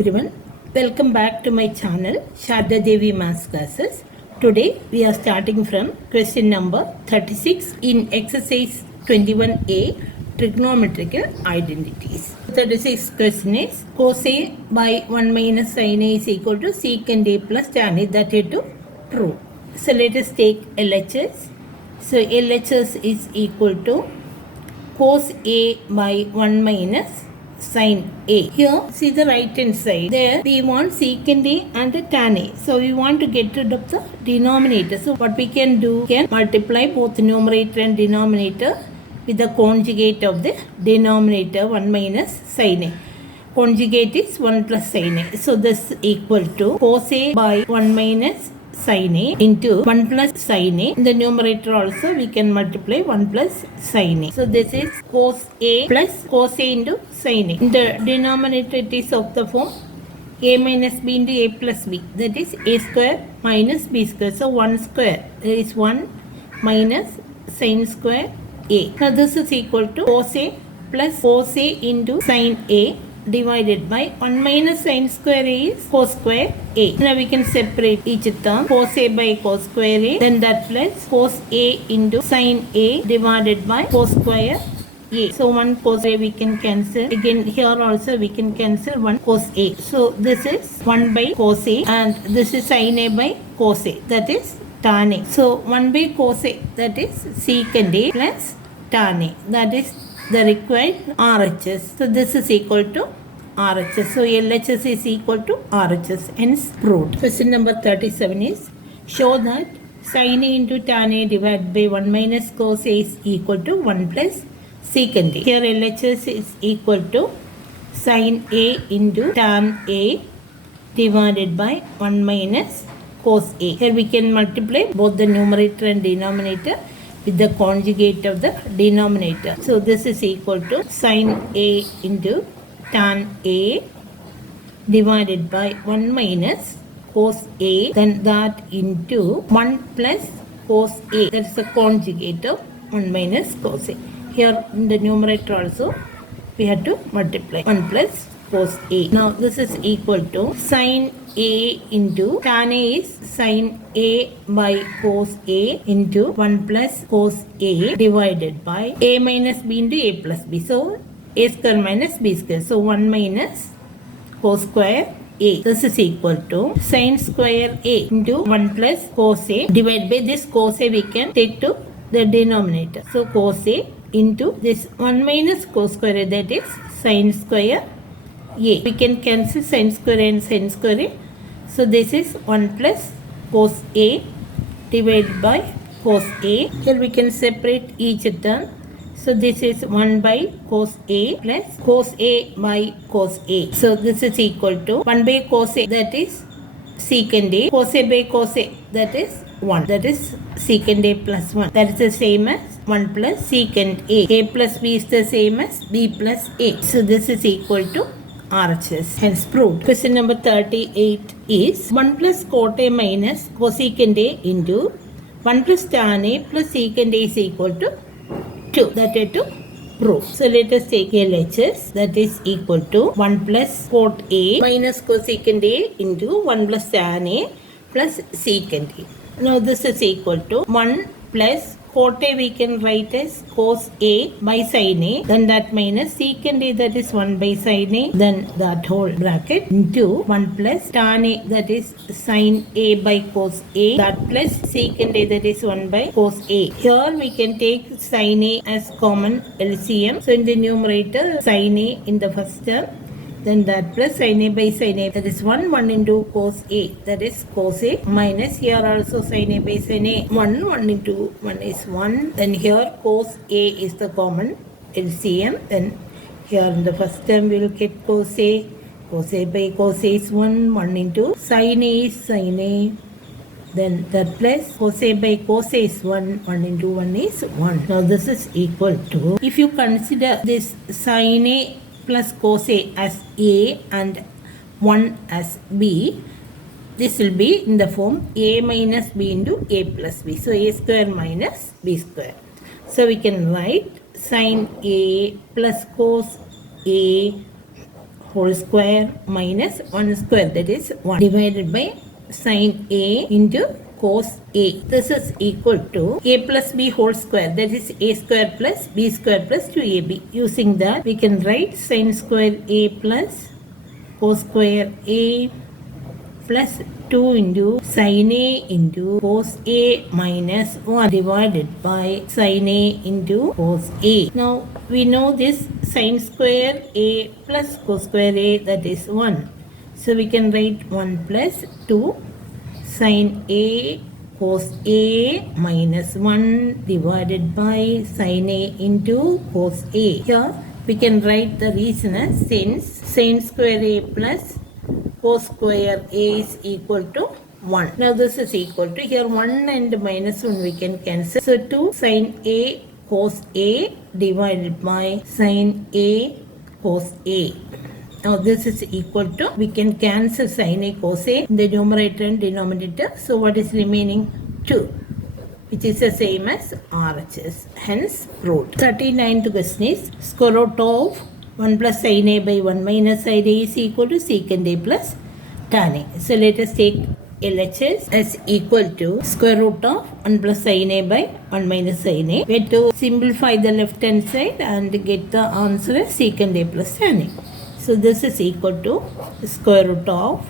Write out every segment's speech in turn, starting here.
everyone, welcome back to my channel Sharda Devi Maths Classes. Today we are starting from question number 36 in exercise 21a trigonometrical identities. 36 question is cos A by 1 minus sin A is equal to secant A plus tan A, that is to true. So let us take LHS. So LHS is equal to cos A by 1 minus sin A. Here see the right hand side. There we want secant A and tan A. So we want to get rid of the denominator. So what we can do, can multiply both numerator and denominator with the conjugate of the denominator 1 minus sin A. Conjugate is 1 plus sin A. So this equal to cos A by 1 minus sin A into 1 plus sin A. In the numerator also we can multiply 1 plus sin A. So this is cos A plus cos A into sin A. In the denominator it is of the form A minus B into A plus B. That is A square minus B square. So 1 square is 1 minus sin square A. Now this is equal to cos A plus cos A into sin A divided by 1 minus sin square A is cos square A. Now we can separate each term, cos A by cos square A, then that plus cos A into sin A divided by cos square A. So 1 cos A we can cancel. Again here also we can cancel 1 cos A. So this is 1 by cos A and this is sin A by cos A, that is tan A. So 1 by cos A, that is secant A plus tan A, that is the required RHS. So this is equal to RHS. So LHS is equal to RHS, hence proved. Question number 37 is show that sin A into tan A divided by 1 minus cos A is equal to 1 plus secant A. Here LHS is equal to sin A into tan A divided by 1 minus cos A. Here we can multiply both the numerator and denominator with the conjugate of the denominator. So this is equal to sin A into tan A divided by 1 minus cos A, then that into 1 plus cos A, that is the conjugate of 1 minus cos A. Here in the numerator also we have to multiply 1 plus cos A. Now this is equal to sin A into tan A is sin A by cos A into 1 plus cos A divided by A minus B into A plus B. So A square minus B square. So 1 minus cos square A. This is equal to sin square A into 1 plus cos A divided by this cos A we can take to the denominator. So cos A into this 1 minus cos square A, that is sin square A. We can cancel sin square and sin square A. So this is 1 plus cos A divided by cos A. Here we can separate each term. So this is 1 by cos A plus cos A by cos A. So this is equal to 1 by cos A, that is secant A. Cos A by cos A, that is 1. That is secant A plus 1. That is the same as 1 plus secant A. A plus B is the same as B plus A. So this is equal to RHS, hence proved. Question number 38 is 1 plus cot A minus cosecant A into 1 plus tan A plus secant A is equal to 2. That is to prove. So let us take LHS, that is equal to 1 plus cot A minus cosecant A into 1 plus tan A plus secant A. Now this is equal to 1 plus cot A we can write as cos A by sin A, then that minus secant A, that is 1 by sin A, then that whole bracket into 1 plus tan A, that is sin A by cos A, that plus secant A, that is 1 by cos A. Here we can take sin A as common LCM. So in the numerator sin A in the first term, then that plus sin A by sin A, that is 1 into cos A, that is cos A, minus here also sin A by sin A, 1 into 1 is 1, then here cos A is the common LCM, then here in the first term we will get cos A by cos A is 1 into sin A is sin A, then that plus cos A by cos A is 1 into 1 is 1. Now this is equal to, if you consider this sin A plus cos A as A and 1 as B, this will be in the form A minus B into A plus B. So A square minus B square. So we can write sin A plus cos A whole square minus 1 square, that is 1, divided by sin A into cos A. This is equal to A plus B whole square, that is A square plus B square plus 2AB. Using that, we can write sin square A plus cos square A plus 2 into sin A into cos A minus 1 divided by sin A into cos A. Now, we know this sin square A plus cos square A, that is 1. So, we can write 1 plus 2 sin A cos A minus 1 divided by sin A into cos A. Here, we can write the reason as since sin square A plus cos square A is equal to 1. Now this is equal to, here 1 and minus 1 we can cancel. So 2 sin A cos A divided by sin A cos A. Now this is equal to, we can cancel sin A cos A in the numerator and denominator. So what is remaining? 2, which is the same as RHS. Hence proved. 39th question is square root of 1 plus sin A by 1 minus sin A is equal to secant A plus tan A. So let us take LHS as equal to square root of 1 plus sin A by 1 minus sin A. We have to simplify the left hand side and get the answer as secant A plus tan A. So this is equal to square root of,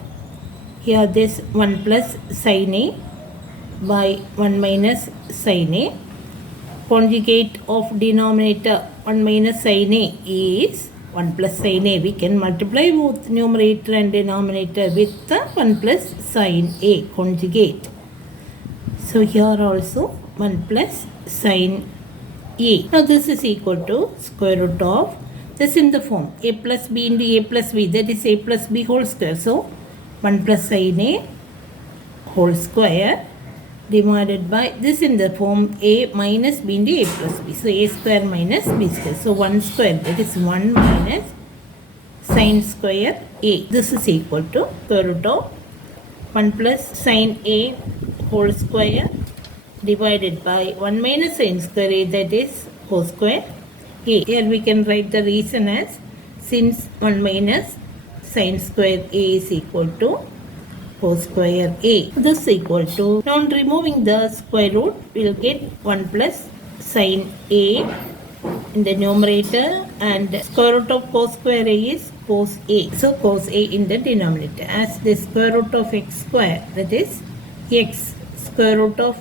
here this 1 plus sin A by 1 minus sin A. Conjugate of denominator 1 minus sin A is 1 plus sin A. We can multiply both numerator and denominator with the 1 plus sin A conjugate. So here also 1 plus sin A. Now this is equal to square root of, this in the form A plus B into A plus B, that is A plus B whole square. So 1 plus sin A whole square divided by, this in the form A minus B into A plus B. So A square minus B square. So 1 square, that is 1 minus sin square A. This is equal to square root of 1 plus sin A whole square divided by 1 minus sin square A, that is whole square A. Here we can write the reason as since 1 minus sin square A is equal to cos square A. This is equal to, now removing the square root, we will get 1 plus sin A in the numerator and square root of cos square A is cos A. So cos A in the denominator as the square root of x square, that is x square root of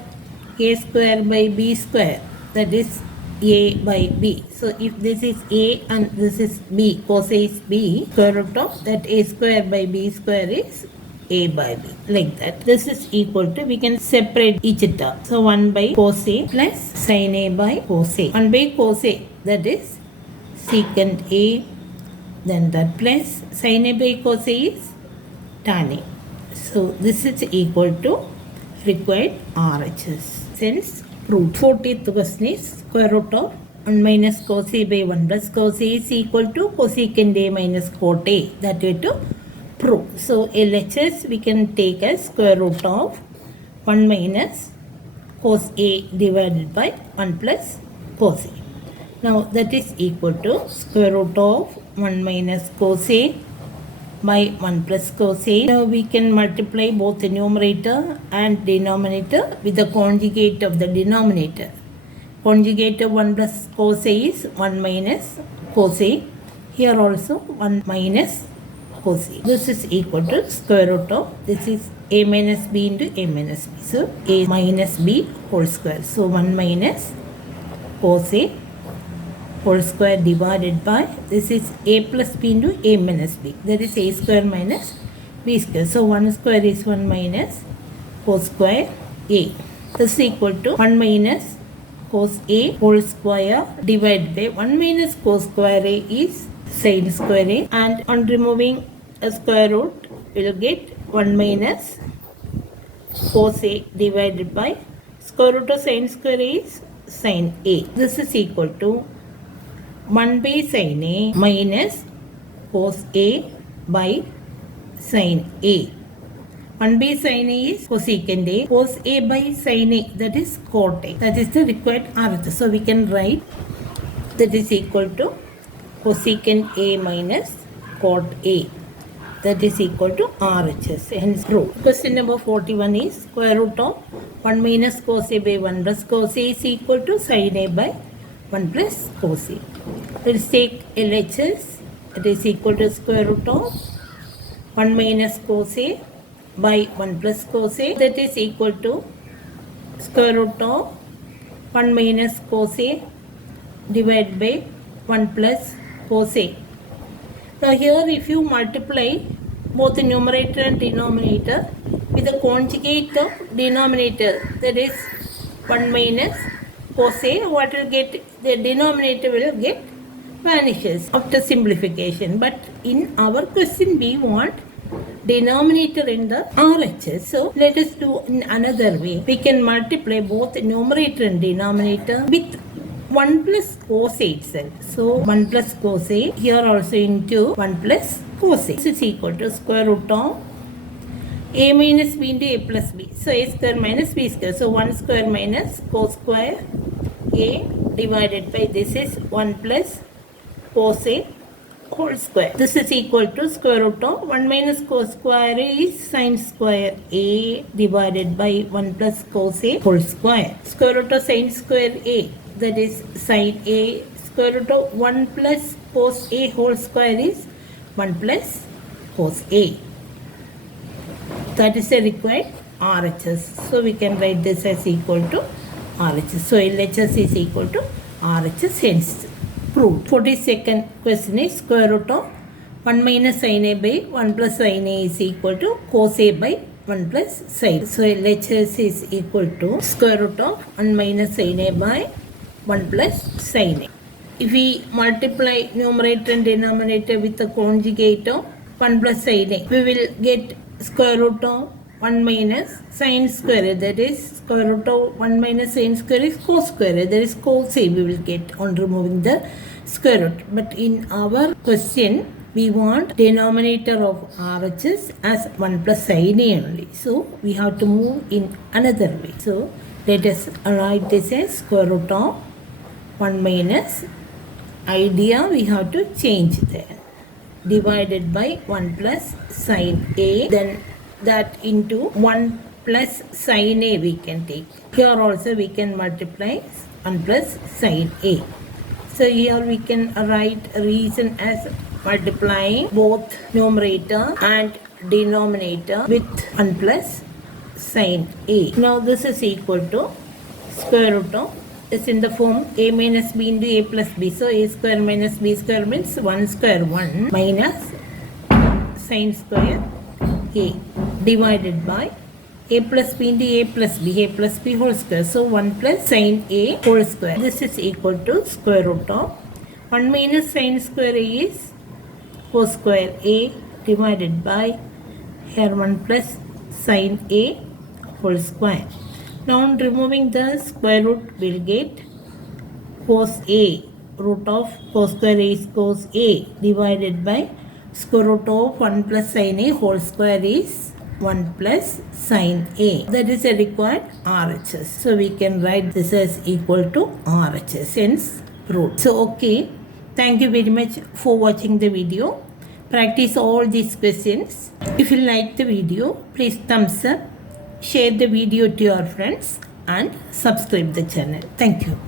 A square by B square, that is A by B. So if this is A and this is B, cos A is B, square root of that A square by B square is A by B, like that. This is equal to, we can separate each term. So 1 by cos A plus sin A by cos A. 1 by cos A, that is secant A, then that plus sin A by cos A is tan A. So this is equal to required RHS. Since proved. 40th question is square root of 1 minus cos A by 1 plus cos A is equal to cosecant A minus cot A. That way to prove. So LHS we can take as square root of 1 minus cos A divided by 1 plus cos A. Now that is equal to square root of 1 minus cos A by 1 plus cos A. Now we can multiply both the numerator and denominator with the conjugate of the denominator. Conjugate of 1 plus cos A is 1 minus cos A. Here also 1 minus cos A. This is equal to square root of, this is A minus B into A minus B. So A minus B whole square. So 1 minus cos A whole square divided by, this is A plus B into A minus B. That is A square minus B square. So 1 square is 1 minus cos square A. This is equal to 1 minus cos A whole square divided by 1 minus cos square A is sin square A, and on removing a square root we will get 1 minus cos A divided by square root of sin square A is sin A. This is equal to 1 by sin A minus cos A by sin A. 1 by sin A is cosecant A. Cos A by sin A, that is cot A. That is the required RHS. So we can write that is equal to cosecant A minus cot A. That is equal to RHS. Hence proved. Question number 41 is square root of 1 minus cos A by 1 plus cos A is equal to sin A by 1 plus cos A. Let's take LHS. It is equal to square root of 1 minus cos A by 1 plus cos A. That is equal to square root of 1 minus cos A divided by 1 plus cos A. Now here if you multiply both the numerator and denominator with the conjugate of denominator, that is 1 minus cos A, what will get, the denominator will get vanishes after simplification. But in our question we want denominator in the RHS. So let us do in another way. We can multiply both numerator and denominator with 1 plus cos A itself. So 1 plus cos A here also into 1 plus cos A. This is equal to square root of A minus B into A plus B. So A square minus B square. So 1 square minus cos square A divided by this is 1 plus cos A whole square. This is equal to square root of 1 minus cos square A is sin square A divided by 1 plus cos A whole square. Square root of sin square A, that is sin A. Square root of 1 plus cos A whole square is 1 plus cos A. That is the required RHS. So we can write this as equal to RHS. So LHS is equal to RHS, hence proved. 42nd question is square root of 1 minus sin A by 1 plus sin A is equal to cos A by 1 plus sin. So LHS is equal to square root of 1 minus sin A by 1 plus sin A. If we multiply numerator and denominator with the conjugate of 1 plus sin A, we will get square root of 1 minus sin square, that is square root of 1 minus sin square is cos square, that is cos A we will get on removing the square root. But in our question we want denominator of RHS as 1 plus sin A only. So we have to move in another way. So let us write this as square root of 1 minus, idea we have to change there, divided by 1 plus sin A, then that into 1 plus sin A we can take. Here also we can multiply 1 plus sin A. So here we can write a reason as multiplying both numerator and denominator with 1 plus sin A. Now this is equal to square root of, is in the form A minus B into A plus B. So A square minus B square means 1 square 1 minus sin square A divided by A plus B into A plus B whole square. So 1 plus sin A whole square. This is equal to square root of 1 minus sin square A is cos square A divided by here 1 plus sin A whole square. Now on removing the square root we will get cos A, root of cos square A is cos A divided by square root of 1 plus sin A whole square is 1 plus sin A. That is a required RHS. So we can write this as equal to RHS, hence proved. So okay, thank you very much for watching the video. Practice all these questions. If you like the video, please thumbs up, share the video to your friends and subscribe the channel. Thank you.